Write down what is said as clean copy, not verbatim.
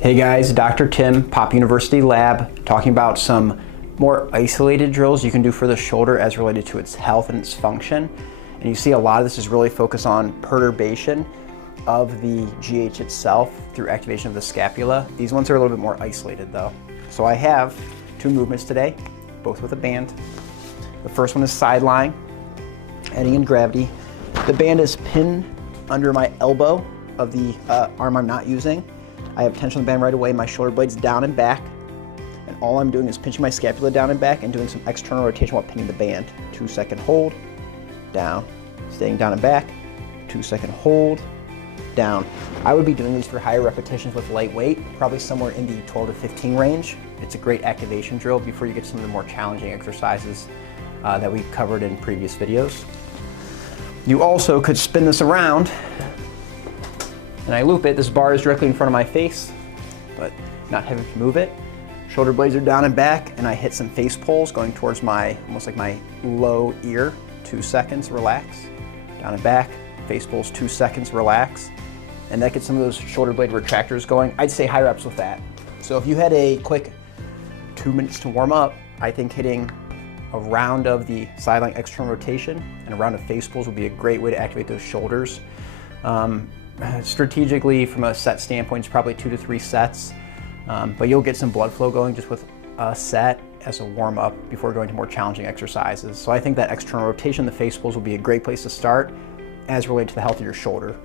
Hey guys, Dr. Tim, Pop University Lab, talking about some more isolated drills you can do for the shoulder as related to its health and its function. And you see a lot of this is really focused on perturbation of the GH itself through activation of the scapula. These ones are a little bit more isolated though. So I have two movements today, both with a band. The first one is side lying, adding in gravity. The band is pinned under my elbow of the arm I'm not using. I have tension on the band right away, my shoulder blades down and back, and all I'm doing is pinching my scapula down and back and doing some external rotation while pinning the band. 2-second hold, down, staying down and back, 2-second hold, down. I would be doing these for higher repetitions with light weight, probably somewhere in the 12 to 15 range. It's a great activation drill before you get to some of the more challenging exercises that we've covered in previous videos. You also could spin this around and I loop it. This bar is directly in front of my face, but not having to move it. Shoulder blades are down and back, and I hit some face pulls going towards my, almost like my low ear. 2 seconds, relax. Down and back, face pulls, 2 seconds, relax. And that gets some of those shoulder blade retractors going. I'd say high reps with that. So if you had a quick 2 minutes to warm up, I think hitting a round of the sideline external rotation and a round of face pulls would be a great way to activate those shoulders. Strategically, from a set standpoint, it's probably 2 to 3 sets, but you'll get some blood flow going just with a set as a warm-up before going to more challenging exercises. So I think that external rotation, the face pulls, will be a great place to start as related to the health of your shoulder.